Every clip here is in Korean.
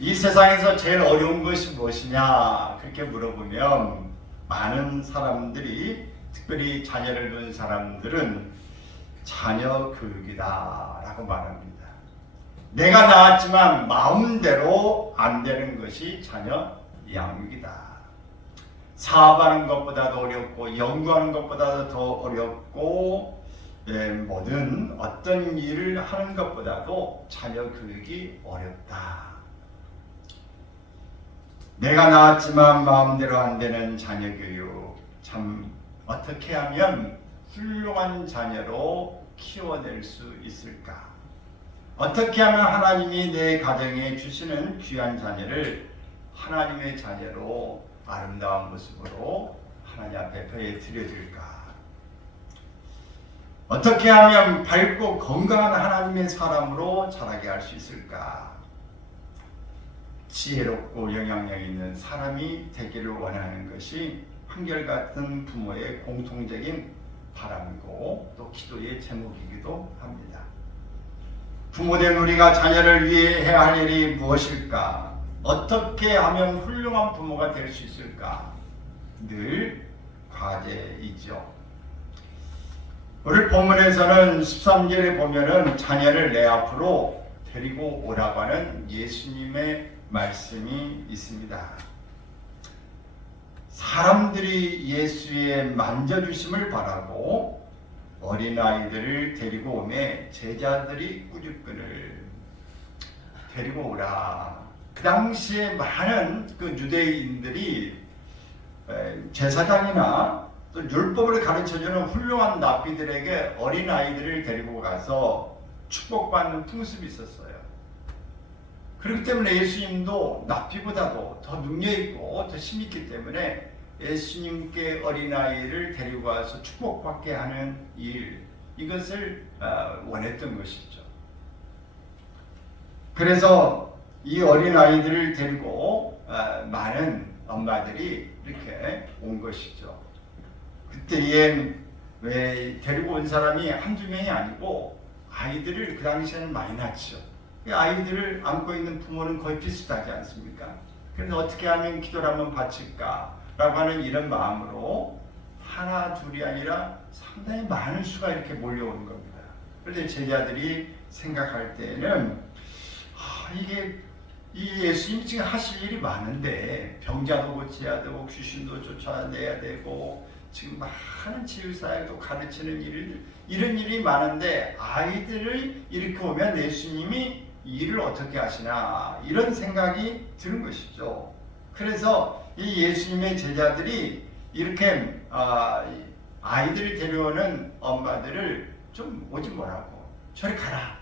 이 세상에서 제일 어려운 것이 무엇이냐 그렇게 물어보면 많은 사람들이, 특별히 자녀를 둔 사람들은 자녀 교육이다 라고 말합니다. 내가 낳았지만 마음대로 안 되는 것이 자녀 양육이다. 사업하는 것보다도 어렵고 연구하는 것보다도 더 어렵고 뭐든 어떤 일을 하는 것보다도 자녀 교육이 어렵다. 내가 낳았지만 마음대로 안 되는 자녀 교육, 참 어떻게 하면 훌륭한 자녀로 키워낼 수 있을까? 어떻게 하면 하나님이 내 가정에 주시는 귀한 자녀를 하나님의 자녀로 아름다운 모습으로 하나님 앞에 드려줄까? 어떻게 하면 밝고 건강한 하나님의 사람으로 자라게 할 수 있을까? 지혜롭고 영향력 있는 사람이 되기를 원하는 것이 한결같은 부모의 공통적인 바람이고 또 기도의 제목이기도 합니다. 부모된 우리가 자녀를 위해 해야 할 일이 무엇일까? 어떻게 하면 훌륭한 부모가 될 수 있을까? 늘 과제이죠. 오늘 본문에서는 13절에 보면은 자녀를 내 앞으로 데리고 오라고 하는 예수님의 말씀이 있습니다. 사람들이 예수의 만져주심을 바라고 어린아이들을 데리고 오매 제자들이 꾸짖기를 데리고 오라. 그 당시에 많은 그 유대인들이 제사장이나 또 율법을 가르쳐주는 훌륭한 랍비들에게 어린아이들을 데리고 가서 축복받는 풍습이 있었어요. 그렇기 때문에 예수님도 랍비보다도 더 능력있고 더 힘있기 때문에 예수님께 어린아이를 데리고 와서 축복받게 하는 일, 이것을 원했던 것이죠. 그래서 이 어린아이들을 데리고 많은 엄마들이 이렇게 온 것이죠. 그때엔 왜 데리고 온 사람이 한두 명이 아니고 아이들을 그 당시에는 많이 낳죠. 아이들을 안고 있는 부모는 거의 비슷하지 않습니까? 그래서 어떻게 하면 기도를 한번 바칠까 라고 하는 이런 마음으로 하나 둘이 아니라 상당히 많은 수가 이렇게 몰려오는 겁니다. 그런데 제자들이 생각할 때에는 이게 이 예수님이 지금 하실 일이 많은데 병자도 고쳐야 되고 귀신도 쫓아내야 되고 지금 많은 치유사역도 가르치는 이런 일이 많은데 아이들을 이렇게 오면 예수님이 일을 어떻게 하시나 이런 생각이 드는 것이죠. 그래서 이 예수님의 제자들이 이렇게 아이들을 데려오는 엄마들을 좀 오지 말라고, 저리 가라,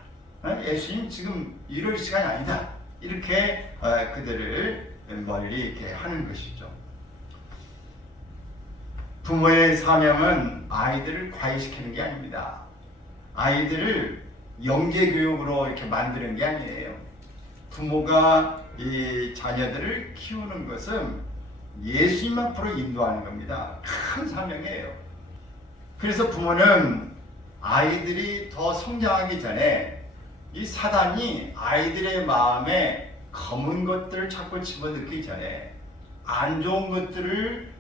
예수님 지금 이럴 시간이 아니다, 이렇게 그들을 멀리 이렇게 하는 것이죠. 부모의 사명은 아이들을 과외시키는 게 아닙니다. 아이들을 영재교육으로 이렇게 만드는 게 아니에요. 부모가 이 자녀들을 키우는 것은 예수님 앞으로 인도하는 겁니다. 큰 사명이에요. 그래서 부모는 아이들이 더 성장하기 전에 이 사단이 아이들의 마음에 검은 것들을 자꾸 집어넣기 전에, 안 좋은 것들을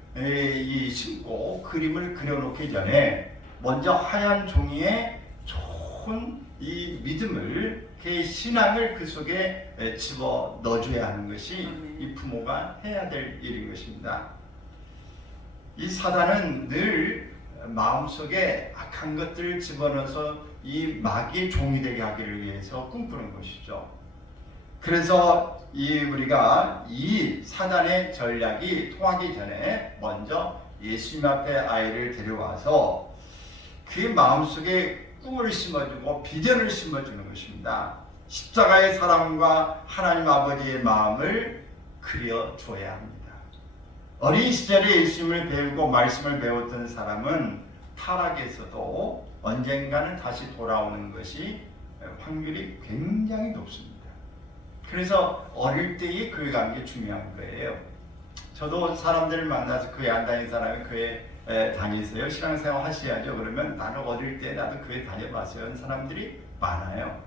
심고 그림을 그려놓기 전에 먼저 하얀 종이에 좋은 이 믿음을, 신앙을 그 속에 집어 넣어줘야 하는 것이 이 부모가 해야 될 일인 것입니다. 이 사단은 늘 마음속에 악한 것들을 집어넣어서 이 마귀의 종이 되게 하기를 위해서 꿈꾸는 것이죠. 그래서 우리가 이 사단의 전략이 통하기 전에 먼저 예수님 앞에 아이를 데려와서 그 마음속에 꿈을 심어주고 비전을 심어주는 것입니다. 십자가의 사랑과 하나님 아버지의 마음을 그려줘야 합니다. 어린 시절에 예수님을 배우고 말씀을 배웠던 사람은 타락에서도 언젠가는 다시 돌아오는 것이 확률이 굉장히 높습니다. 그래서 어릴 때의 교회 가는 게 중요한 거예요. 저도 사람들을 만나서 교회 안 다니는 사람이 교회 다니세요? 신앙생활 하셔야죠. 그러면 나는 어릴 때 나도 교회 다녀봤어요 하는 사람들이 많아요.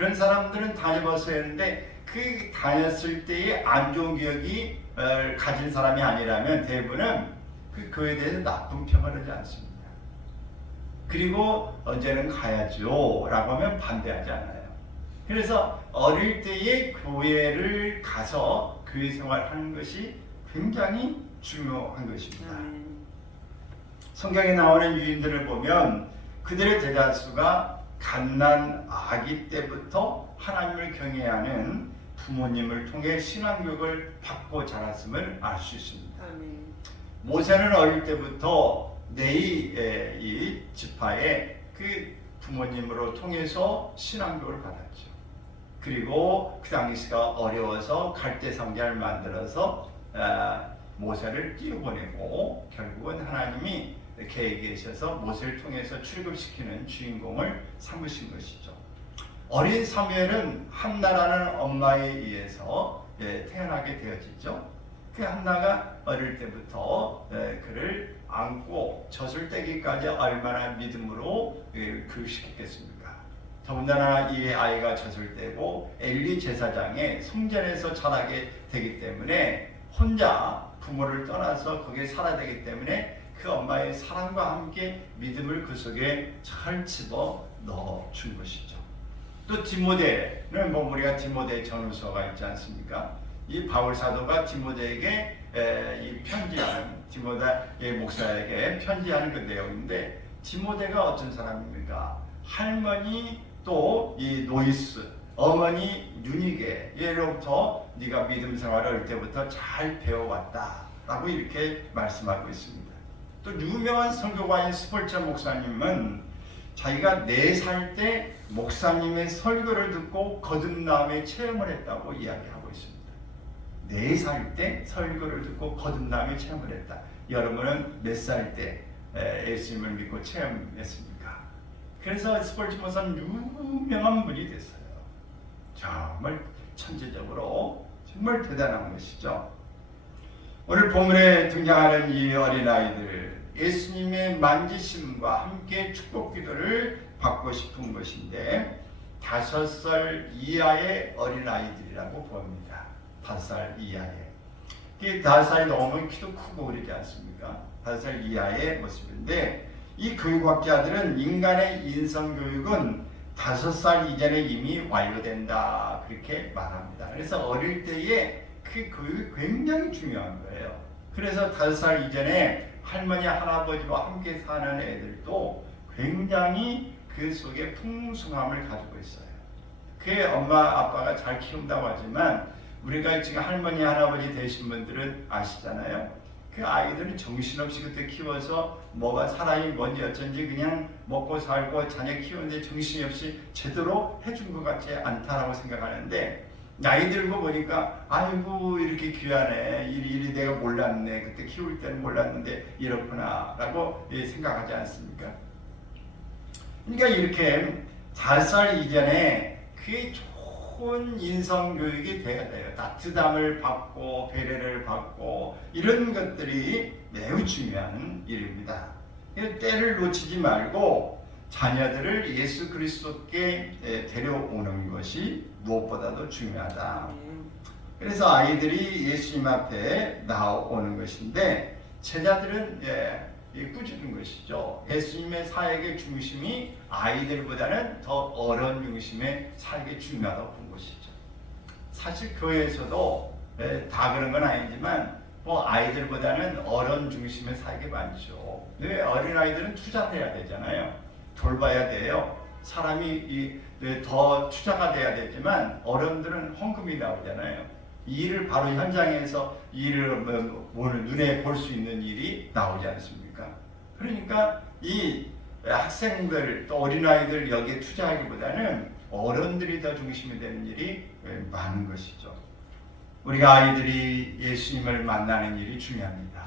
그런 사람들은 다녀봤어야 했는데 그 다녔을 때의 안 좋은 기억이 가진 사람이 아니라면 대부분은 그 교회에 대해서 나쁜 평을 하지 않습니다. 그리고 언제는 가야죠 라고 하면 반대하지 않아요. 그래서 어릴 때에 교회를 가서 교회 생활하는 것이 굉장히 중요한 것입니다. 성경에 나오는 유인들을 보면 그들의 대다수가 갓난 아기 때부터 하나님을 경외하는 부모님을 통해 신앙교육을 받고 자랐음을 알 수 있습니다. 모세는 어릴 때부터 이 지파의 그 부모님으로 통해서 신앙교육을 받았죠. 그리고 그 당시가 어려워서 갈대 상자를 만들어서 모세를 띄워보내고 결국은 하나님이 계획하셔서 모세를 통해서 출급시키는 주인공을 삼으신 것이죠. 어린 사무엘은 한나라는 엄마에 의해서 태어나게 되어지죠. 그 한나가 어릴 때부터 그를 안고 젖을 떼기까지 얼마나 믿음으로 교육시켰겠습니까? 더군다나 이 아이가 젖을 떼고 엘리 제사장의 성전에서 자라게 되기 때문에 혼자 부모를 떠나서 거기에 살아야 되기 때문에 그 엄마의 사랑과 함께 믿음을 그 속에 잘 집어 넣어 준 것이죠. 또 디모데는 우리가 디모데 전후서가 있지 않습니까? 이 바울 사도가 디모데에게 이 편지하는 디모데 목사에게 편지하는 그 내용인데 디모데가 어떤 사람입니까? 할머니 또 이 노이스 어머니 유니게 예로부터 네가 믿음 생활을 어릴 때부터 잘 배워왔다라고 이렇게 말씀하고 있습니다. 또 유명한 선교가인 스폴처 목사님은 자기가 4살 때 목사님의 설교를 듣고 거듭남의 체험을 했다고 이야기하고 있습니다. 4살 때 설교를 듣고 거듭남의 체험을 했다. 여러분은 몇 살 때 예수님을 믿고 체험했습니까? 그래서 스폴처 목사는 유명한 분이 됐어요. 정말 천재적으로 정말 대단한 것이죠. 오늘 본문에 등장하는 이 어린아이들 예수님의 만지심과 함께 축복 기도를 받고 싶은 것인데 5살 이하의 어린아이들이라고 봅니다. 5살 이하의. 이 5살이 넘으면 키도 크고 그러지 않습니까? 5살 이하의 모습인데 이 교육학자들은 인간의 인성교육은 5살 이전에 이미 완료된다 그렇게 말합니다. 그래서 어릴 때에 그 교육이 굉장히 중요한 거예요. 그래서 5살 이전에 할머니 할아버지와 함께 사는 애들도 굉장히 그 속에 풍성함을 가지고 있어요. 그의 엄마 아빠가 잘 키운다고 하지만 우리가 지금 할머니 할아버지 되신 분들은 아시잖아요. 그 아이들은 정신없이 그때 키워서 뭐가 사람이 뭔지 어쩐지 그냥 먹고 살고 자녀 키우는데 정신이 없이 제대로 해준 것 같지 않다라고 생각하는데 나이 들고 보니까 아이고 이렇게 귀하네 이리 내가 몰랐네 그때 키울 때는 몰랐는데 이렇구나 라고 생각하지 않습니까? 그러니까 이렇게 5살 이전에 그 좋은 인성교육이 돼야 돼요. 따뜻함을 받고 배려를 받고 이런 것들이 매우 중요한 일입니다. 때를 놓치지 말고 자녀들을 예수 그리스도께 데려오는 것이 무엇보다도 중요하다. 그래서 아이들이 예수님 앞에 나오는 것인데 제자들은 꾸짖은 것이죠. 예수님의 사역의 중심이 아이들보다는 더 어른 중심의 사역이 중요하다고 본 것이죠. 사실 교회에서도 다 그런 건 아니지만 아이들보다는 어른 중심의 사역이 많죠. 왜 어린아이들은 투자를 해야 되잖아요. 돌봐야 돼요. 사람이 더 투자가 돼야 되지만 어른들은 헌금이 나오잖아요. 이 일을 바로 현장에서 일을 눈에 볼 수 있는 일이 나오지 않습니까? 그러니까 이 학생들 또 어린아이들 여기에 투자하기보다는 어른들이 더 중심이 되는 일이 많은 것이죠. 우리가 아이들이 예수님을 만나는 일이 중요합니다.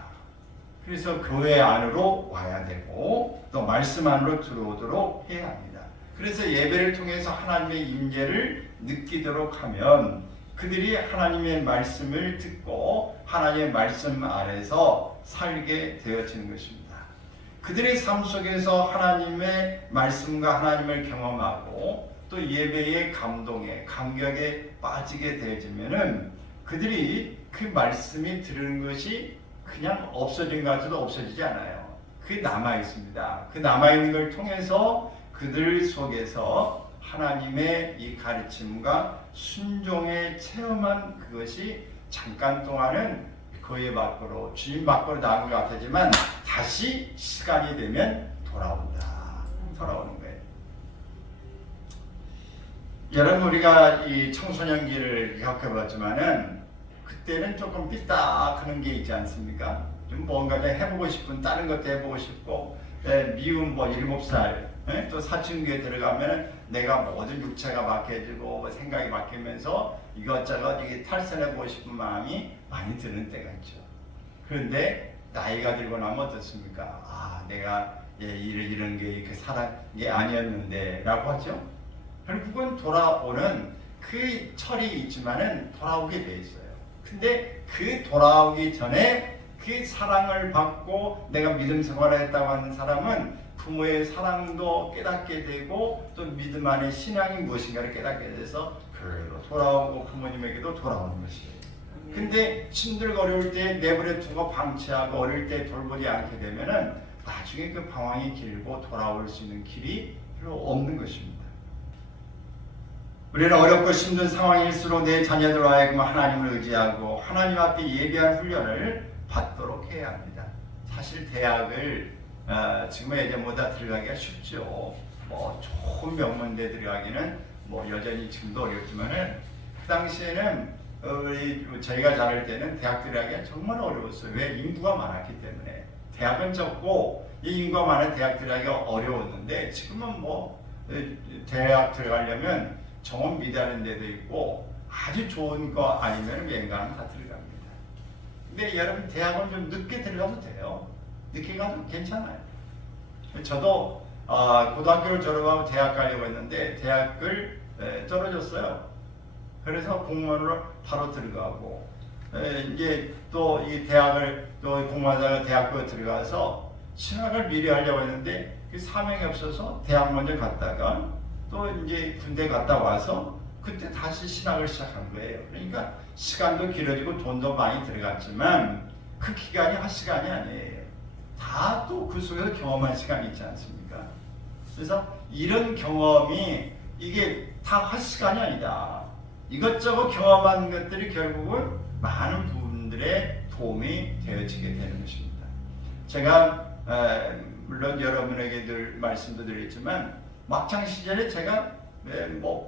그래서 교회 안으로 와야 되고 또 말씀 안으로 들어오도록 해야 합니다. 그래서 예배를 통해서 하나님의 임재를 느끼도록 하면 그들이 하나님의 말씀을 듣고 하나님의 말씀 아래서 살게 되어지는 것입니다. 그들의 삶 속에서 하나님의 말씀과 하나님을 경험하고 또 예배의 감동에 감격에 빠지게 되어지면은 그들이 그 말씀이 들은 것이 그냥 없어진 것 같아도 없어지지 않아요. 그 남아 있습니다. 그 남아 있는 걸 통해서 그들 속에서 하나님의 이 가르침과 순종의 체험한 그것이 잠깐 동안은 교회 밖으로 주님 밖으로 나온 것 같지만 다시 시간이 되면 돌아오는 거예요. 여러분 우리가 이 청소년기를 겪어봤지만은 그때는 조금 삐딱하는 게 있지 않습니까? 좀 뭔가 해보고 싶은 다른 것도 해보고 싶고 미운 7살 또 사춘기에 들어가면 내가 모든 육체가 바뀌어지고 생각이 바뀌면서 이것저것 탈선해보고 싶은 마음이 많이 드는 때가 있죠. 그런데 나이가 들고 나면 어떻습니까? 내가 이런 게 사랑이 아니었는데 라고 하죠. 결국은 돌아오는 그 철이 있지만은 돌아오게 돼 있어요. 근데 그 돌아오기 전에 그 사랑을 받고 내가 믿음 생활을 했다고 하는 사람은 부모의 사랑도 깨닫게 되고 또 믿음 안에 신앙이 무엇인가를 깨닫게 돼서 그대로 돌아오고 부모님에게도 돌아오는 것이에요. 근데 힘들고 어려울 때 내버려 두고 방치하고 어릴 때 돌보지 않게 되면은 나중에 그 방황이 길고 돌아올 수 있는 길이 별로 없는 것입니다. 우리는 어렵고 힘든 상황일수록 내 자녀들로 하여금 하나님을 의지하고 하나님 앞에 예배할 훈련을 받도록 해야 합니다. 사실 대학을 지금 예전보다 들어가기가 쉽죠. 좋은 명문대 들어가기는 여전히 지금도 어렵지만은 그 당시에는 저희가 자랄 때는 대학 들어가기가 정말 어려웠어요. 왜? 인구가 많았기 때문에. 대학은 적고 이 인구가 많은 대학 들어가기가 어려웠는데 지금은 대학 들어가려면 정원 미대하는 데도 있고 아주 좋은 거 아니면 웬간하면 다 들어갑니다. 근데 여러분 대학은 좀 늦게 들어가도 돼요. 늦게 가도 괜찮아요. 저도 고등학교를 졸업하고 대학 가려고 했는데 대학을 떨어졌어요. 그래서 공무원으로 바로 들어가고 이제 또 이 대학을 또 공부하다가 대학교에 들어가서 신학을 미리 하려고 했는데 그 사명이 없어서 대학 먼저 갔다가 또 이제 군대 갔다 와서 그때 다시 신학을 시작한 거예요. 그러니까 시간도 길어지고 돈도 많이 들어갔지만 그 기간이 한 시간이 아니에요. 다 또 그 속에서 경험한 시간이 있지 않습니까? 그래서 이런 경험이 이게 다 한 시간이 아니다. 이것저것 경험한 것들이 결국은 많은 부분들의 도움이 되어지게 되는 것입니다. 제가 물론 여러분에게 늘 말씀도 드렸지만 막창 시절에 제가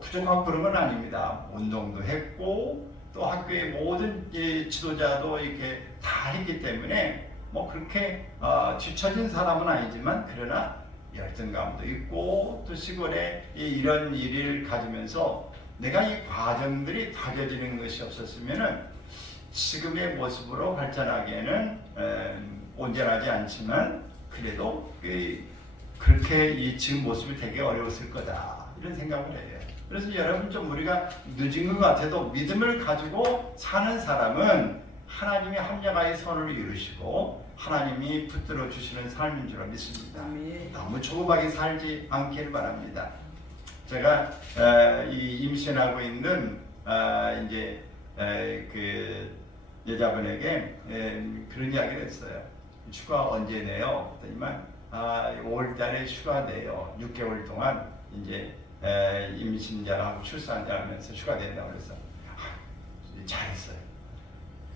부족하고 그런 건 아닙니다. 운동도 했고 또 학교의 모든 지도자도 이렇게 다 했기 때문에 그렇게 뒤처진 사람은 아니지만 그러나 열등감도 있고 또 시골에 이런 일을 가지면서 내가 이 과정들이 다져지는 것이 없었으면은 지금의 모습으로 발전하기에는 온전하지 않지만 그래도 그렇게 이 지금 모습이 되게 어려웠을 거다 이런 생각을 해요. 그래서 여러분 좀 우리가 늦은 것 같아도 믿음을 가지고 사는 사람은 하나님이 합력하여 선을 이루시고 하나님이 붙들어 주시는 삶인 줄 믿습니다. 너무 조급하게 살지 않기를 바랍니다. 제가 이 임신하고 있는 이제 그 여자분에게 그런 이야기를 했어요. 휴가 언제 내요? 그랬더니만 5월달에 휴가 내요. 6개월 동안 이제 임신자하고 출산자 하면서 휴가 낸다고 그래서 잘했어요.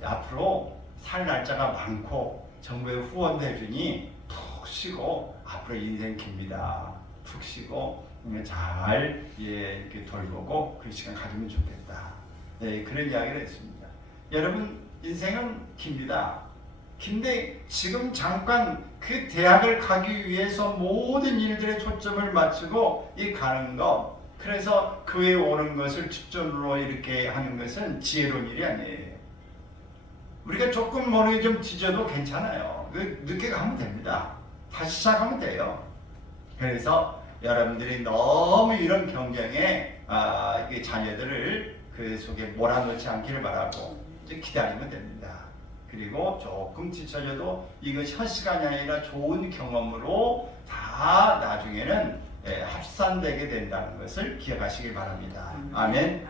앞으로 살 날짜가 많고 정부에 후원도 해주니 푹 쉬고 앞으로 인생 깁니다. 푹 쉬고 잘 이렇게 돌보고 그 시간 가지면 좋겠다. 그런 이야기를 했습니다. 여러분 인생은 깁니다. 근데 지금 잠깐 그 대학을 가기 위해서 모든 일들의 초점을 맞추고 가는 거 그래서 교회에 오는 것을 초점으로 이렇게 하는 것은 지혜로운 일이 아니에요. 우리가 조금 모르게 좀 뒤져도 괜찮아요. 늦게 가면 됩니다. 다시 시작하면 돼요. 그래서 여러분들이 너무 이런 경쟁에 자녀들을 그 속에 몰아넣지 않기를 바라고 이제 기다리면 됩니다. 그리고 조금 뒤쳐져도 이것이 한 시간이 아니라 좋은 경험으로 다 나중에는 합산되게 된다는 것을 기억하시기 바랍니다. 아멘.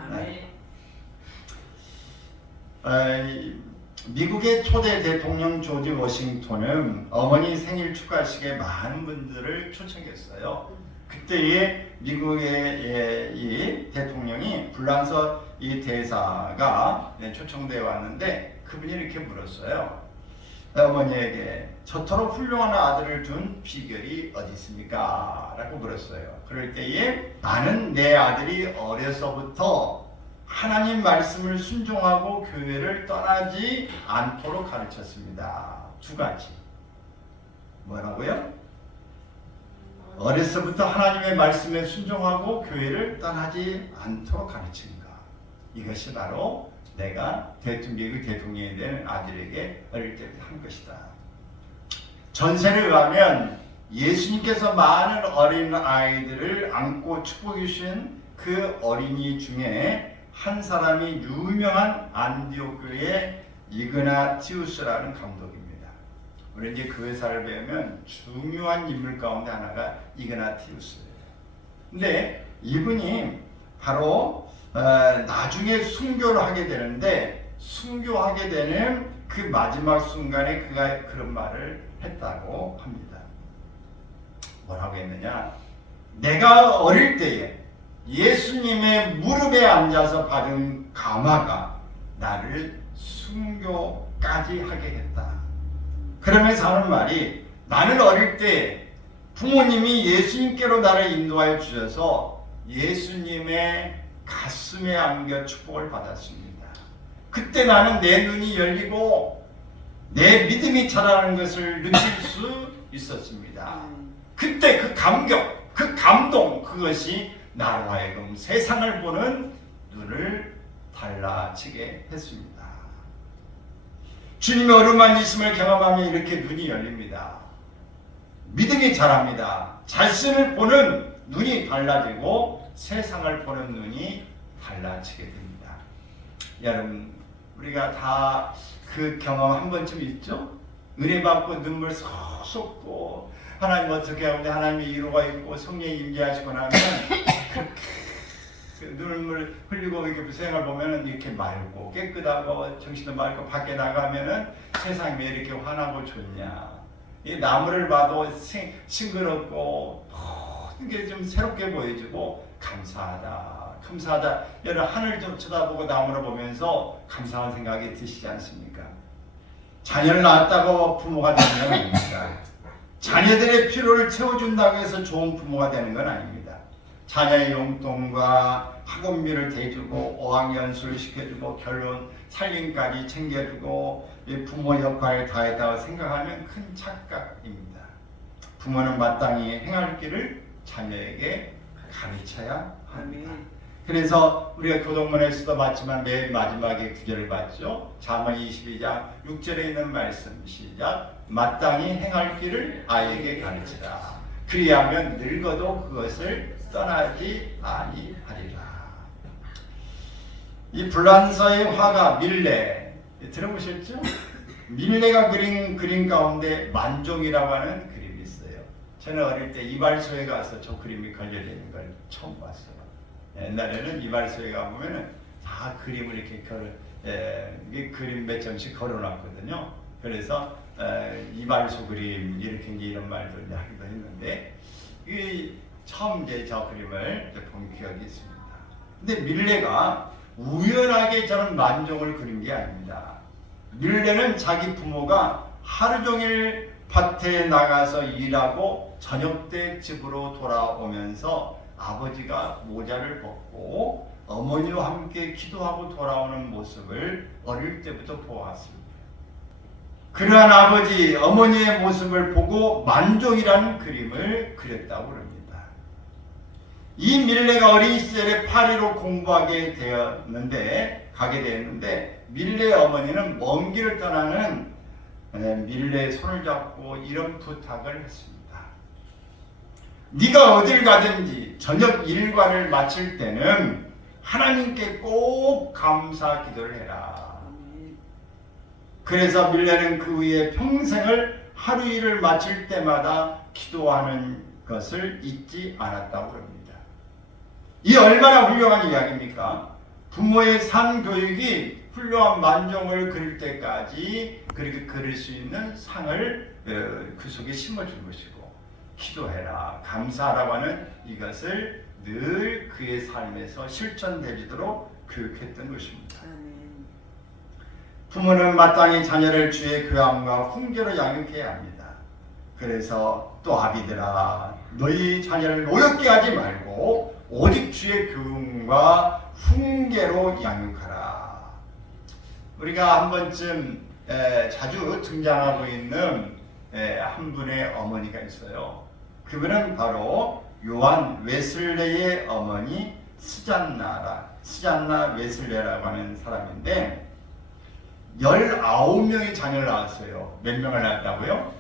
미국의 초대 대통령 조지 워싱턴은 어머니 생일 축하식에 많은 분들을 초청했어요. 그때에 미국의 이 대통령이 불란서 이 대사가 초청되어 왔는데 그분이 이렇게 물었어요. 어머니에게 저토록 훌륭한 아들을 둔 비결이 어디 있습니까? 라고 물었어요. 그럴 때에 나는 내 아들이 어려서부터 하나님 말씀을 순종하고 교회를 떠나지 않도록 가르쳤습니다. 두 가지. 뭐라고요? 어려서부터 하나님의 말씀에 순종하고 교회를 떠나지 않도록 가르친다. 이것이 바로 내가 미국 대통령이 된 아들에게 어릴 때부터 한 것이다. 전설에 의하면 예수님께서 많은 어린 아이들을 안고 축복해 주신 그 어린이 중에 한 사람이 유명한 안디옥 교회의 이그나티우스라는 감독입니다. 우리 이제 그 회사를 배우면 중요한 인물 가운데 하나가 이그나티우스예요. 근데 이분이 바로 나중에 순교를 하게 되는데 순교하게 되는 그 마지막 순간에 그가 그런 말을 했다고 합니다. 뭐라고 했느냐? 내가 어릴 때에 예수님의 무릎에 앉아서 받은 감화가 나를 순교까지 하게 했다. 그러면서 하는 말이 나는 어릴 때 부모님이 예수님께로 나를 인도하여 주셔서 예수님의 가슴에 안겨 축복을 받았습니다. 그때 나는 내 눈이 열리고 내 믿음이 자라는 것을 느낄 수 있었습니다. 그때 그 감격, 그 감동, 그것이 나로 하여금 세상을 보는 눈을 달라지게 했습니다. 주님의 어루만지심을 경험하면 이렇게 눈이 열립니다. 믿음이 자랍니다. 자신을 보는 눈이 달라지고 세상을 보는 눈이 달라지게 됩니다. 여러분, 우리가 다 그 경험 한 번쯤 있죠? 은혜 받고 눈물 쏙 쏟고 하나님 어떻게 하는데 하나님의 위로가 있고 성령이 임재하시고 나면 그 눈물 흘리고 이렇게 생활 보면은 이렇게 맑고 깨끗하고 정신도 맑고 밖에 나가면은 세상이 왜 이렇게 환하고 좋냐? 이 나무를 봐도 싱그럽고 모든 게 좀 새롭게 보여지고 감사하다. 여러분 하늘 좀 쳐다보고 나무를 보면서 감사한 생각이 드시지 않습니까? 자녀를 낳았다고 부모가 되는 건 아닙니다. 자녀들의 필요를 채워준다고 해서 좋은 부모가 되는 건 아닙니다. 자녀의 용돈과 학원비를 대주고 어학연수를 시켜주고 결혼 살림까지 챙겨주고 부모 역할을 다했다고 생각하면 큰 착각입니다. 부모는 마땅히 행할 길을 자녀에게 가르쳐야 합니다. 그래서 우리가 교동문에서도 봤지만 맨 마지막에 구절을 봤죠. 잠언 22장 6절에 있는 말씀 시작. 마땅히 행할 길을 아이에게 가르치라. 그리하면 늙어도 그것을 떠나지 아니하리라. 이 불란서의 화가 밀레 들어보셨죠? 밀레가 그린 그림 가운데 만종이라고 하는 그림이 있어요. 저는 어릴 때 이발소에 가서 저 그림이 걸려져 있는 걸 처음 봤어요. 옛날에는 이발소에 가보면은 다 그림을 이렇게 그림 몇 점씩 걸어놨거든요. 그래서 이발소 그림 이렇게 이런 말도 하기도 했는데 처음 이제 저 그림을 본 기억이 있습니다. 근데 밀레가 우연하게 저는 만종을 그린 게 아닙니다. 밀레는 자기 부모가 하루 종일 밭에 나가서 일하고 저녁 때 집으로 돌아오면서 아버지가 모자를 벗고 어머니와 함께 기도하고 돌아오는 모습을 어릴 때부터 보았습니다. 그러한 아버지, 어머니의 모습을 보고 만종이라는 그림을 그렸다고 합니다. 이 밀레가 어린 시절에 파리로 공부하게 가게 되었는데 밀레의 어머니는 먼 길을 떠나는 밀레의 손을 잡고 이런 부탁을 했습니다. 네가 어딜 가든지 저녁 일과를 마칠 때는 하나님께 꼭 감사 기도를 해라. 그래서 밀레는 그 후에 평생을 하루 일을 마칠 때마다 기도하는 것을 잊지 않았다고 합니다. 이 얼마나 훌륭한 이야기입니까? 부모의 산 교육이 훌륭한 만종을 그릴 때까지 그렇게 그릴 수 있는 상을 그 속에 심어준 것이고, 기도해라, 감사하라고 하는 이것을 늘 그의 삶에서 실천되도록 교육했던 것입니다. 부모는 마땅히 자녀를 주의 교양과 훈계로 양육해야 합니다. 그래서 또 아비들아, 너희 자녀를 노엽게 하지 말고 오직 주의 교훈과 훈계로 양육하라. 우리가 한 번쯤 자주 등장하고 있는 한 분의 어머니가 있어요. 그분은 바로 요한 웨슬레의 어머니 스잔나 웨슬레라고 하는 사람인데 19명의 자녀를 낳았어요. 몇 명을 낳았다고요?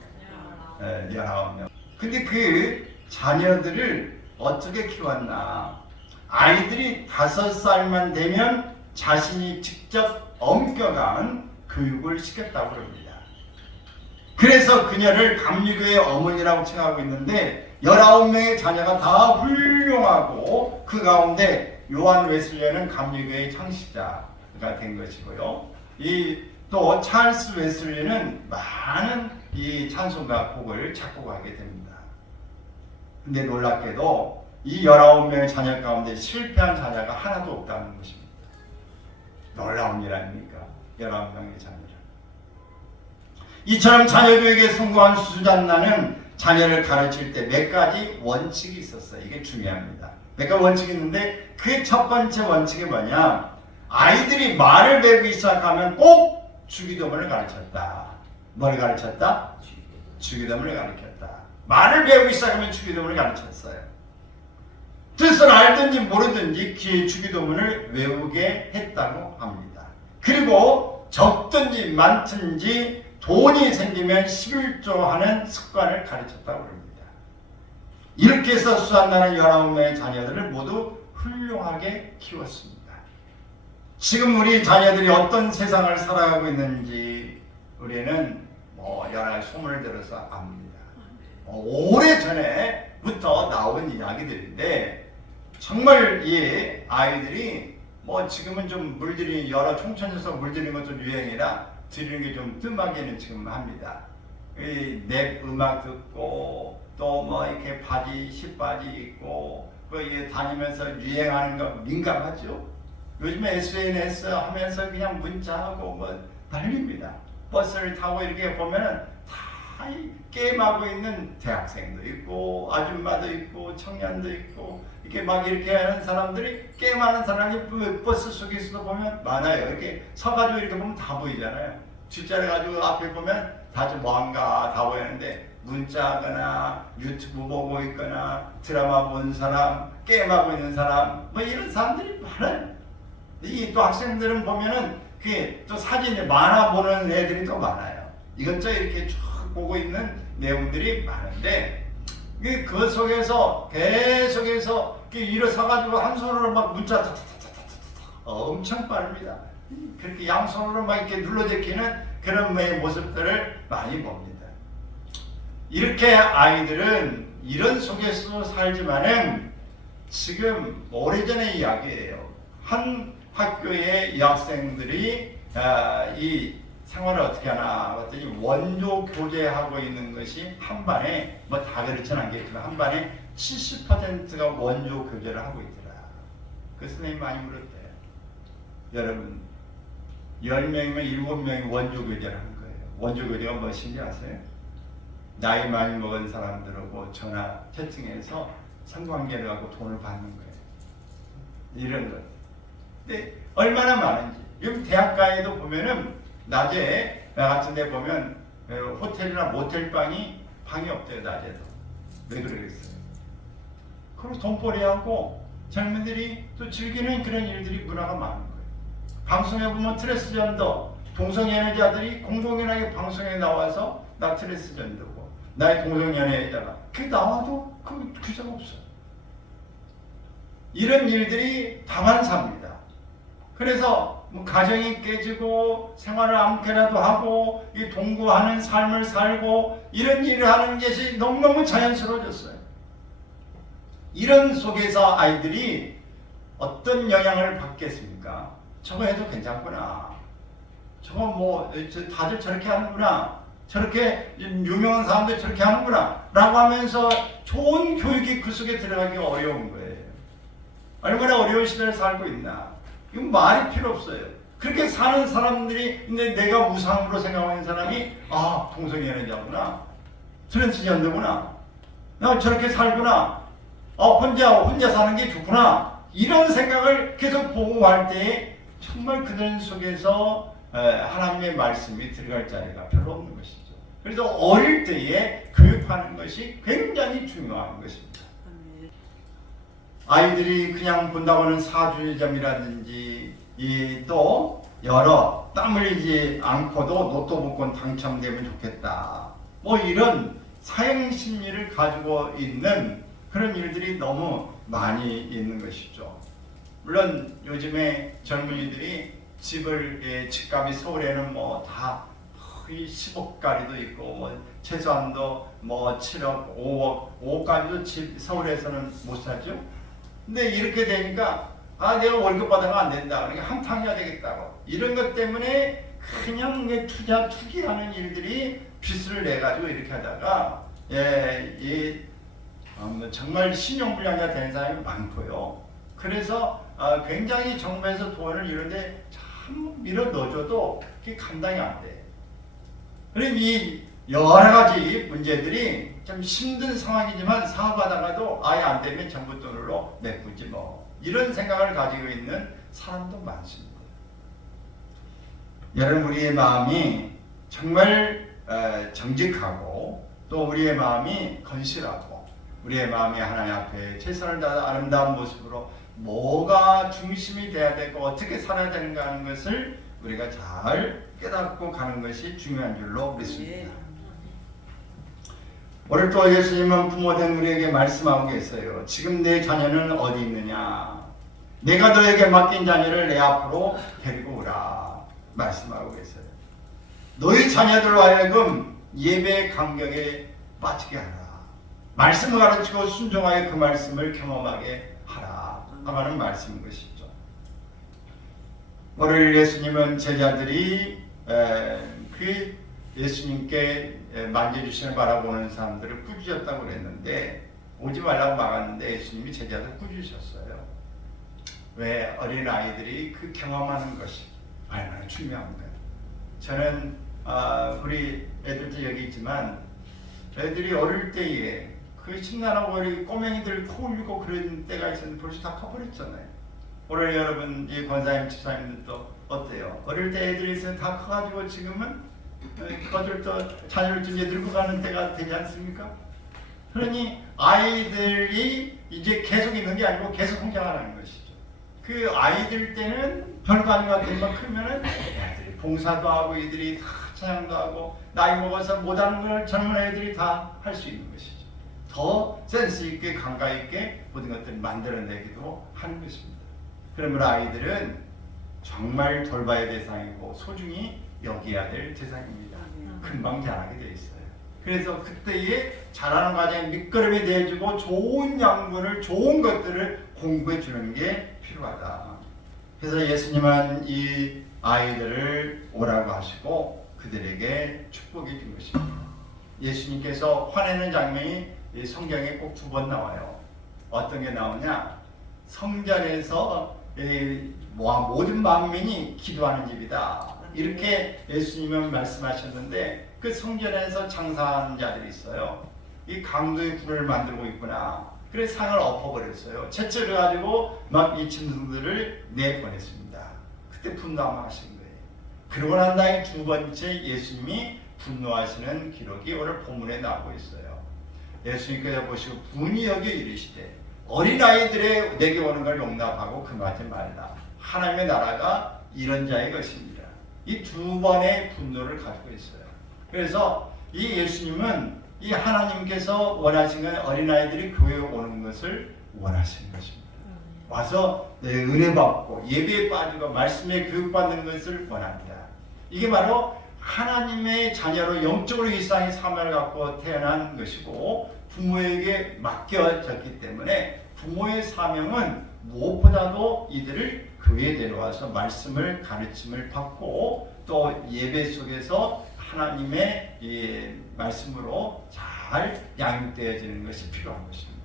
19명. 근데 그 자녀들을 어떻게 키웠나? 아이들이 5살만 되면 자신이 직접 엄격한 교육을 시켰다고 합니다. 그래서 그녀를 감리교의 어머니라고 칭하고 있는데 19명의 자녀가 다 훌륭하고 그 가운데 요한 웨슬레는 감리교의 창시자가 된 것이고요. 또 찰스 웨슬리는 많은 이 찬송가 곡을 작곡하게 됩니다. 근데 놀랍게도 이 19명의 자녀 가운데 실패한 자녀가 하나도 없다는 것입니다. 놀라운 일 아닙니까? 19명의 자녀를. 이처럼 자녀 교육에 성공한 수잔나는 자녀를 가르칠 때 몇 가지 원칙이 있었어요. 이게 중요합니다. 몇 가지 원칙이 있는데 그 첫 번째 원칙이 뭐냐? 아이들이 말을 배우기 시작하면 꼭 주기도문을 가르쳤다. 뭘 가르쳤다? 주기도문을 가르쳤다. 말을 배우기 시작하면 주기도문을 가르쳤어요. 뜻을 알든지 모르든지 주기도문을 외우게 했다고 합니다. 그리고 적든지 많든지 돈이 생기면 11조하는 습관을 가르쳤다고 합니다. 이렇게 해서 수잔나는 19명의 자녀들을 모두 훌륭하게 키웠습니다. 지금 우리 자녀들이 어떤 세상을 살아가고 있는지 우리는 여러 가지 소문을 들어서 압니다. 오래전에부터 나온 이야기들인데 정말 이 아이들이 지금은 좀 물들이 여러 총천에서 물들이는 것 좀 유행이라 들리는 게 좀 뜸하게는 지금 합니다. 랩 음악 듣고 또 이렇게 바지 시바지 입고 다니면서 유행하는 거 민감하죠. 요즘에 SNS 하면서 그냥 문자하고 난립니다. 버스를 타고 이렇게 보면은 다 게임하고 있는 대학생도 있고 아줌마도 있고 청년도 있고 이렇게 이렇게 하는 사람들이 게임하는 사람이 버스 속에서도 보면 많아요. 이렇게 서가지고 이렇게 보면 다 보이잖아요. 뒷자리 가지고 앞에 보면 다 좀 뭔가 다 보이는데 문자하거나 유튜브 보고 있거나 드라마 본 사람, 게임하고 있는 사람 이런 사람들이 많아요. 또 학생들은 보면은 또 사진에 만화 보는 애들이 또 많아요. 이것저것 이렇게 쭉 보고 있는 내용들이 많은데 그 속에서 계속해서 일어서가지고 한 손으로 문자 엄청 빠릅니다. 그렇게 양손으로 이렇게 눌러제끼는 그런 모습들을 많이 봅니다. 이렇게 아이들은 이런 속에서 살지만은 지금 오래전의 이야기예요. 한 학교의 여학생들이 이 생활을 어떻게 하나 봤더니 원조 교제하고 있는 것이 한 반에 다 그렇지는 않겠지만 한 반에 70%가 원조 교제를 하고 있더라. 그 선생님이 많이 물었대요. 여러분 10명이면 7명이 원조 교제를 하는 거예요. 원조 교제가 무엇인지 아세요? 나이 많이 먹은 사람들하고 전화 채팅해서 성관계를 하고 돈을 받는 거예요. 이런 것. 근데 얼마나 많은지. 요즘 대학가에도 보면은 낮에 같은 데 보면 호텔이나 모텔 방이 없대요. 낮에도. 왜 그러겠어요? 그리고 돈벌이하고 젊은들이 또 즐기는 그런 일들이 문화가 많은 거예요. 방송에 보면 트랜스젠더 동성연애자들이 공공연하게 방송에 나와서 나 트랜스젠더고 나의 동성연애자가 그게 나와도 그 규제가 없어요. 이런 일들이 다반사입니다. 그래서 가정이 깨지고 생활을 아무렇게라도 하고 동거하는 삶을 살고 이런 일을 하는 것이 너무너무 자연스러워졌어요. 이런 속에서 아이들이 어떤 영향을 받겠습니까? 저거 해도 괜찮구나. 저거 뭐 다들 저렇게 하는구나. 저렇게 유명한 사람들 저렇게 하는구나. 라고 하면서 좋은 교육이 그 속에 들어가기 어려운 거예요. 얼마나 어려운 시대를 살고 있나. 이건 말이 필요 없어요. 그렇게 사는 사람들이, 근데 내가 우상으로 생각하는 사람이, 아, 동성애자구나. 트랜스젠더구나. 나 저렇게 살구나. 혼자 사는 게 좋구나. 이런 생각을 계속 보고 갈 때에 정말 그들 속에서 하나님의 말씀이 들어갈 자리가 별로 없는 것이죠. 그래서 어릴 때에 교육하는 것이 굉장히 중요한 것입니다. 아이들이 그냥 본다고 하는 사주점이라든지 또 여러 땀 흘리지 않고도 로또 복권 당첨되면 좋겠다. 뭐 이런 사행 심리를 가지고 있는 그런 일들이 너무 많이 있는 것이죠. 물론 요즘에 젊은이들이 집값이 서울에는 뭐 다 10억짜리도 있고 뭐 최소한도 뭐 7억, 5억까지도 집 서울에서는 못 사죠. 근데 이렇게 되니까 내가 월급 받으면 안 된다. 그러니까 한탕해야 되겠다고. 이런 것 때문에 그냥 투기하는 일들이 빚을 내가지고 이렇게 하다가 정말 신용불량자 되는 사람이 많고요. 그래서 굉장히 정부에서 돈을 이런데 참 밀어 넣어줘도 그게 감당이 안 돼. 그럼 이 여러 가지 문제들이 좀 힘든 상황이지만 사업하다가도 아예 안 되면 정부 돈으로 메꾸지 뭐. 이런 생각을 가지고 있는 사람도 많습니다. 여러분, 우리의 마음이 정말 정직하고 또 우리의 마음이 건실하고 우리의 마음이 하나님 앞에 최선을 다해 아름다운 모습으로 뭐가 중심이 돼야 되고 어떻게 살아야 되는가 하는 것을 우리가 잘 깨닫고 가는 것이 중요한 줄로 믿습니다. 오늘 또 예수님은 부모된 우리에게 말씀하고 계세요. 지금 내 자녀는 어디 있느냐? 내가 너에게 맡긴 자녀를 내 앞으로 데리고 오라. 말씀하고 계세요. 너희 자녀들로 하여금 예배 감격에 빠지게 하라. 말씀을 가르치고 순종하여 그 말씀을 경험하게 하라. 하는 말씀인 것이죠. 오늘 예수님은 제자들이 그 예수님께 만져주시는 바라보는 사람들을 꾸짖었다고 그랬는데 오지 말라고 막았는데 예수님이 제자들 꾸짖으셨어요. 왜? 어린 아이들이 그 경험하는 것이 얼마나 중요한가요? 저는 우리 애들도 여기 있지만 애들이 어릴 때에 그 심란하고 우리 꼬맹이들 코 울리고 그런 때가 있었는데 벌써 다 커버렸잖아요. 오늘 여러분 이 권사님, 집사님들도 어때요? 어릴 때 애들이 있으면 다 커가지고 지금은 그것들도 자녀를 둔 게 늙고 가는 때가 되지 않습니까? 그러니 아이들이 이제 계속 있는 게 아니고 계속 성장하는 것이죠. 그 아이들 때는 별거 아닌 것 같지만 크면은 애들이 봉사도 하고 애들이 다 찬양도 하고 나이 먹어서 못하는 걸 젊은 애들이 다 할 수 있는 것이죠. 더 센스 있게 감각 있게 모든 것들을 만들어내기도 하는 것입니다. 그러므로 아이들은 정말 돌봐야 될 대상이고 소중히 여겨야 될 대상입니다. 금방 자라게 돼 있어요. 그래서 그때에 자라는 과정에 밑거름이 돼주고 좋은 양분을, 좋은 것들을 공부해 주는 게 필요하다. 그래서 예수님은 이 아이들을 오라고 하시고 그들에게 축복해 준 것입니다. 예수님께서 화내는 장면이 성경에 꼭 2번 나와요. 어떤 게 나오냐? 성전에서 모든 만민이 기도하는 집이다. 이렇게 예수님은 말씀하셨는데 그 성전에서 장사하는 자들이 있어요. 이 강도의 굴을 만들고 있구나. 그래서 상을 엎어버렸어요. 채찍을 가지고 막 이 짐승들을 내보냈습니다. 그때 분노하신 거예요. 그러고 난 다음에 2번째 예수님이 분노하시는 기록이 오늘 본문에 나오고 있어요. 예수님께서 보시고 분이 여겨 이르시되 어린아이들의 내게 오는 걸 용납하고 금하지 말라. 하나님의 나라가 이런 자의 것입니다. 이 2번의 분노를 가지고 있어요. 그래서 이 예수님은 이 하나님께서 원하신 건 어린아이들이 교회에 오는 것을 원하시는 것입니다. 와서 은혜 받고 예배에 빠지고 말씀에 교육받는 것을 원합니다. 이게 바로 하나님의 자녀로 영적으로 이 세상에 사명을 갖고 태어난 것이고 부모에게 맡겨졌기 때문에 부모의 사명은 무엇보다도 이들을 교회에 데려와서 말씀을 가르침을 받고 또 예배 속에서 하나님의 이 말씀으로 잘 양육되어지는 것이 필요한 것입니다.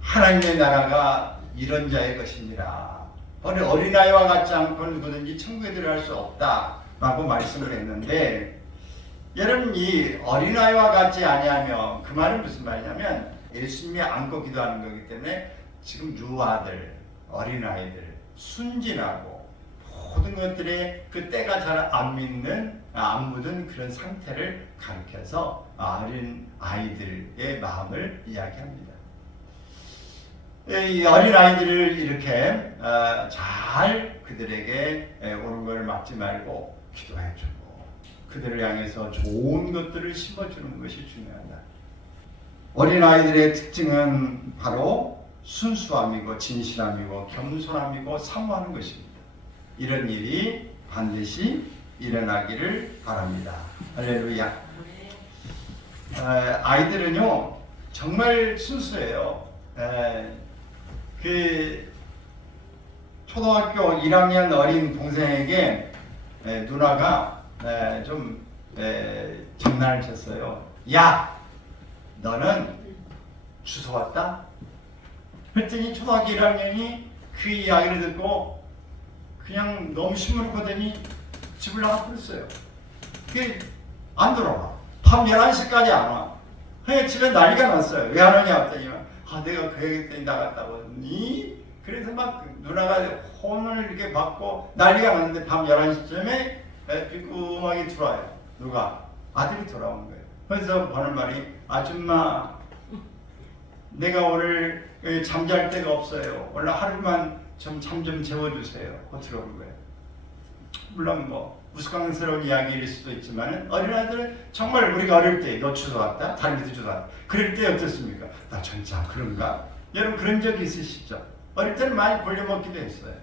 하나님의 나라가 이런 자의 것이니라. 어린아이와 같지 않고는 누구든지 천국에 들어갈 수 없다라고 말씀을 했는데, 여러분 이 어린아이와 같지 아니하면 그 말은 무슨 말이냐면 예수님이 안고 기도하는 거기 때문에 지금 유아들, 어린아이들, 순진하고 모든 것들에 그 때가 잘 안 묻은 그런 상태를 가리켜서 어린 아이들의 마음을 이야기합니다. 이 어린아이들을 이렇게 잘 그들에게 오는 것을 막지 말고 기도해주고 그들을 향해서 좋은 것들을 심어주는 것이 중요하다. 어린아이들의 특징은 바로 순수함이고 진실함이고 겸손함이고 사모하는 것입니다. 이런 일이 반드시 일어나기를 바랍니다. 할렐루야. 아이들은요 정말 순수해요. 그 초등학교 1학년 어린 동생에게 누나가 좀 장난을 쳤어요. 야, 너는 주워 왔다? 그랬더니 초등학교 1학년이 그 이야기를 듣고 그냥 너무 시무룩하더니 집을 나가버렸어요. 그게 안 돌아와. 밤 11시까지 안 와. 그냥 집에 난리가 났어요. 왜 안 오냐 했더니 내가 그 얘기 때문에 나갔다고. 니? 그래서 막 누나가 혼을 이렇게 받고 난리가 났는데 밤 11시쯤에 비구멍이 들어와요. 누가? 아들이 돌아온 거예요. 그래서 하는 말이, 아줌마 내가 오늘 잠잘 데가 없어요. 오늘 하루만 잠 좀 재워주세요. 들어온 거예요. 물론 뭐 우스꽝스러운 이야기일 수도 있지만 어린아이들은 정말 우리가 어릴 때 너 주워 왔다? 다른 데도 주워 왔다. 그럴 때 어떻습니까? 나 전참 그런가? 여러분 그런 적 있으시죠? 어릴 때는 많이 벌려먹기도 했어요.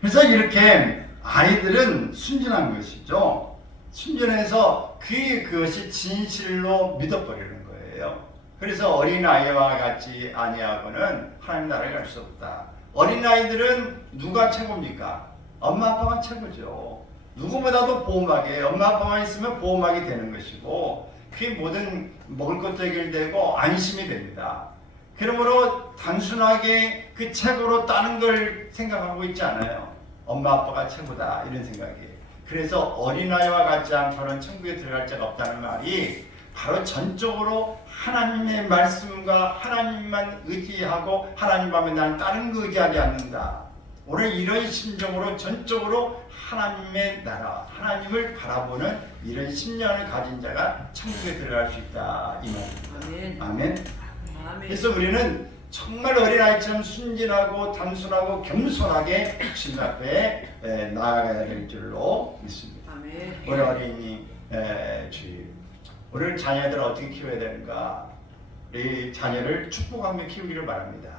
그래서 이렇게 아이들은 순진한 것이죠. 순진해서 그것이 진실로 믿어버리는 거예요. 그래서 어린아이와 같이 아니하고는 하나님 나라에 갈 수 없다. 어린아이들은 누가 최고입니까? 엄마 아빠가 최고죠. 누구보다도 보호막이에요. 엄마 아빠만 있으면 보호막이 되는 것이고 그게 모든 먹을 것도 해결되고 안심이 됩니다. 그러므로 단순하게 그 최고로 다른 걸 생각하고 있지 않아요. 엄마 아빠가 최고다 이런 생각이에요. 그래서 어린아이와 같지 않고는 천국에 들어갈 자가 없다는 말이 바로 전적으로 하나님의 말씀과 하나님만 의지하고 하나님 밤에 나는 다른 거 의지하지 않는다. 오늘 이런 심정으로 전적으로 하나님의 나라, 하나님을 바라보는 이런 심령을 가진 자가 천국에 들어갈 수 있다. 이 말입니다. 아멘. 그래서 우리는 정말 어린아이처럼 순진하고 단순하고 겸손하게 주님 앞에 나아가야 될 줄로 믿습니다. 우리 어린이 주님, 우리 자녀들을 어떻게 키워야 되는가? 우리 자녀를 축복하며 키우기를 바랍니다.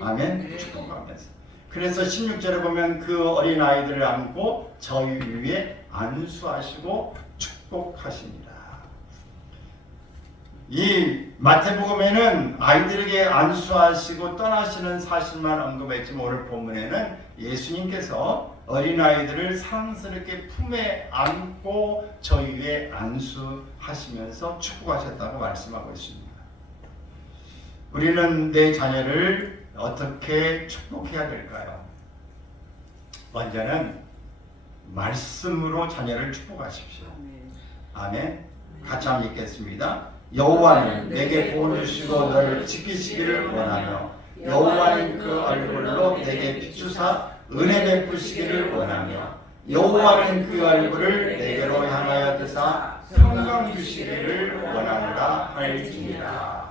아멘. 축복하면서. 그래서 16절에 보면 그 어린아이들을 안고 저희 위에 안수하시고 축복하십니다. 이 마태복음에는 아이들에게 안수하시고 떠나시는 사실만 언급했지만 오늘 본문에는 예수님께서 어린아이들을 사랑스럽게 품에 안고 저희 위에 안수하시면서 축복하셨다고 말씀하고 있습니다. 우리는 내 자녀를 어떻게 축복해야 될까요? 먼저는 말씀으로 자녀를 축복하십시오. 아멘. 같이 한번 읽겠습니다. 여호와는 내게 복을 주시고 너를 지키시기를 원하며 여호와는 그 얼굴로 내게 비추사 은혜 베푸시기를 원하며 여호와는 그 얼굴을 내게로 향하여 드사 평강 주시기를 원하노라 할지니라.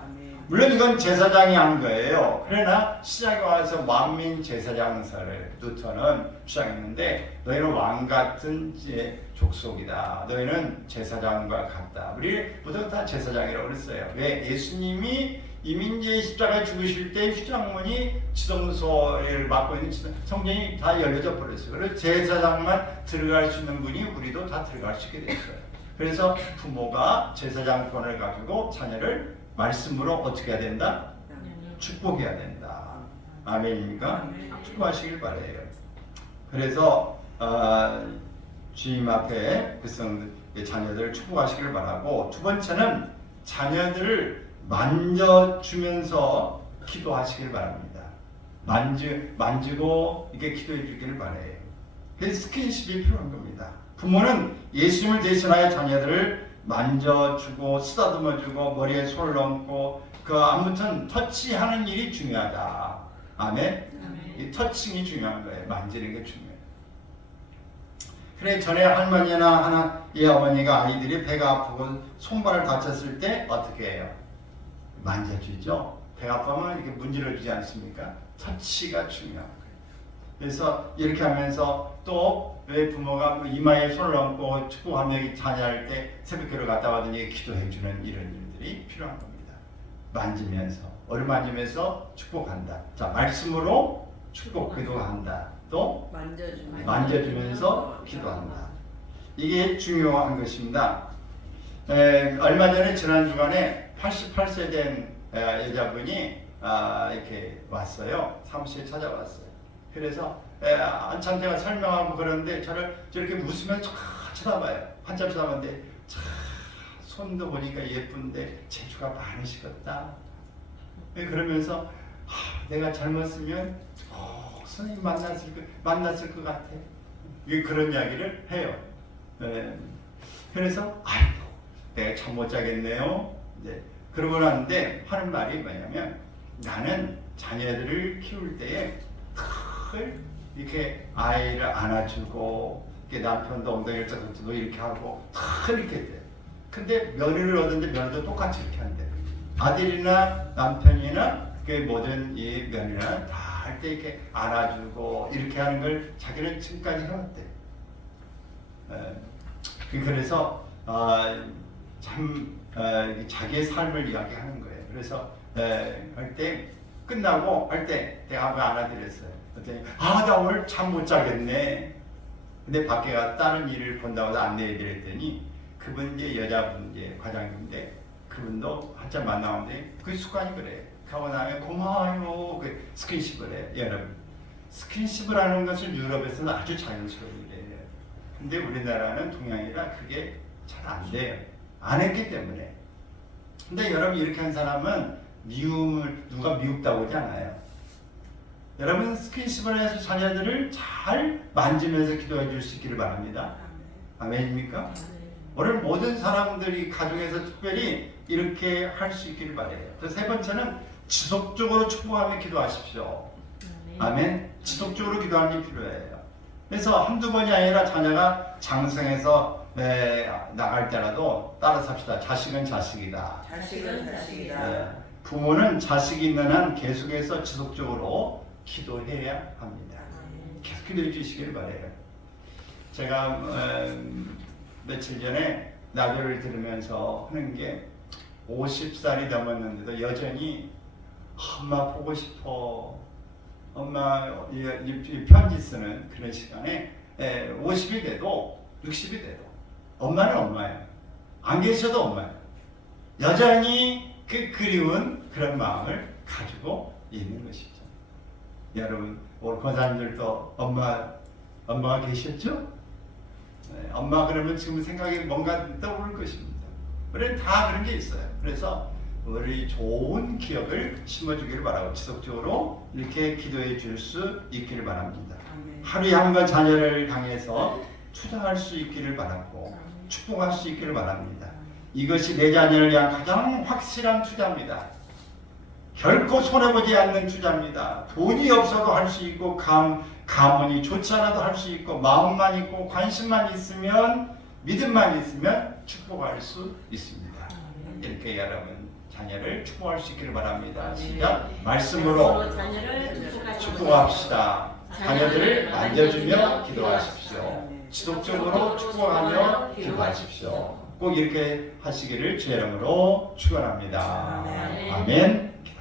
물론 이건 제사장이 한 거예요. 그러나 시작에 와서 만민 제사장사를 누터는 주장했는데 너희는 왕같은 족속이다. 너희는 제사장과 같다. 우리 모두 다 제사장이라고 그랬어요. 왜? 예수님이 이민재의 십자가에 죽으실 때 휴장문이 지성소를 맡고 있는 성전이 다 열려져 버렸어요. 그래서 제사장만 들어갈 수 있는 분이 우리도 다 들어갈 수 있게 됐어요. 그래서 부모가 제사장권을 가지고 자녀를 말씀으로 어떻게 해야 된다? 축복해야 된다. 아멘입니까? 축복하시길 바래요. 그래서 주님 앞에 자녀들을 축복하시길 바라고, 두 번째는 자녀들을 만져주면서 기도하시길 바랍니다. 만지고 이렇게 기도해 주기를 바래요. 그래서 스킨십이 필요한 겁니다. 부모는 예수님을 대신하여 자녀들을 만져주고 쓰다듬어주고 머리에 손을 얹고 아무튼 터치하는 일이 중요하다. 아멘. 이 터칭이 중요한 거예요. 만지는 게 중요해요. 그래, 전에 할머니나 이 어머니가 아이들이 배가 아프고 손발을 다쳤을 때 어떻게 해요? 만져주죠. 배가 아프면 이렇게 문질러주지 않습니까? 터치가 중요한 거예요. 그래서 이렇게 하면서 또 왜 부모가 이마에 손을 얹고 축복하며 자녀할 때 새벽기도를 갔다 와더니 기도해주는 이런 일들이 필요한 겁니다. 만지면서, 어루만지면서 축복한다. 자, 말씀으로 축복 기도한다. 또 만져주면서 기도한다. 이게 중요한 것입니다. 얼마 전에 지난 주간에 88세 된 여자분이 이렇게 왔어요. 사무실에 찾아왔어요. 그래서 한참 제가 설명하고 그러는데 저를 저렇게 웃으면서 쳐다봐요. 한참 쳐다봤는데 손도 보니까 예쁜데 재주가 많으시겠다. 그러면서 내가 젊었으면 선생님 만났을 것 같아. 그런 이야기를 해요. 그래서 아이고 내가 잠 못 자겠네요. 그러고 나는데 하는 말이 뭐냐면, 나는 자녀들을 키울 때에 이렇게 아이를 안아주고 이렇게 남편도 엉덩이를 쩌고 이렇게 하고 이렇게 돼. 근데 며느리를 얻었는데 며느리도 똑같이 이렇게 한대. 아들이나 남편이나 그 모든 이 며느리나 다 할 때 이렇게 안아주고 이렇게 하는 걸 자기는 지금까지 해왔대. 그래서 참 자기의 삶을 이야기하는 거예요. 그래서 할 때 끝나고 할 때 내가 한번 안아드렸어요. 그랬더니 나 오늘 잠 못 자겠네. 근데 밖에 가 다른 일을 본다고 안내해드렸더니 그분 이제 여자분 이제 과장님인데 그분도 한참 만나는데 그 습관이 그래. 하고 나면 고마워요. 그 스킨십을 해. 여러분, 스킨십을 하는 것은 유럽에서는 아주 자연스러운 일이에요. 근데 우리나라는 동양이라 그게 잘 안 돼요. 안 했기 때문에. 근데 여러분, 이렇게 한 사람은 누가 미웁다고 하지 않아요. 여러분, 스킨십을 해서 자녀들을 잘 만지면서 기도해 줄 수 있기를 바랍니다. 아멘입니까? 오늘 모든 사람들이 가정에서 특별히 이렇게 할 수 있기를 바라요. 그래서 세 번째는 지속적으로 축복하며 기도하십시오. 아멘. 지속적으로 기도하는 게 필요해요. 그래서 한두 번이 아니라 자녀가 장성해서 나갈 때라도 따라 삽시다. 자식은 자식이다. 부모는 자식이 있는 한 계속해서 지속적으로 기도해야 합니다. 계속 기도해 주시길 바라요. 제가 며칠 전에 라디오를 들으면서 하는 게 50살이 넘었는데도 여전히 엄마 보고 싶어. 엄마 이 편지 쓰는 그런 시간에 50이 돼도 60이 돼도 엄마는 엄마예요. 안 계셔도 엄마예요. 여전히 그 그리운 그런 마음을 가지고 있는 것이죠. 여러분, 오늘 권사님들도 엄마가 계셨죠? 엄마 그러면 지금 생각이 뭔가 떠오를 것입니다. 우리는 다 그런 게 있어요. 그래서 우리 좋은 기억을 심어주기를 바라고 지속적으로 이렇게 기도해 줄 수 있기를 바랍니다. 하루에 한 번 자녀를 향해서 투자할 수 있기를 바라고 축복할 수 있기를 바랍니다. 이것이 내 자녀를 위한 가장 확실한 투자입니다. 결코 손해보지 않는 투자입니다. 돈이 없어도 할 수 있고 가문이 좋지 않아도 할 수 있고 마음만 있고 관심만 있으면 믿음만 있으면 축복할 수 있습니다. 이렇게 여러분 자녀를 축복할 수 있기를 바랍니다. 시작. 말씀으로 축복합시다. 자녀들을 만져주며 기도하십시오. 지속적으로 축복하며 기도하십시오. 꼭 이렇게 하시기를 주의 이름으로 축원합니다. 아멘.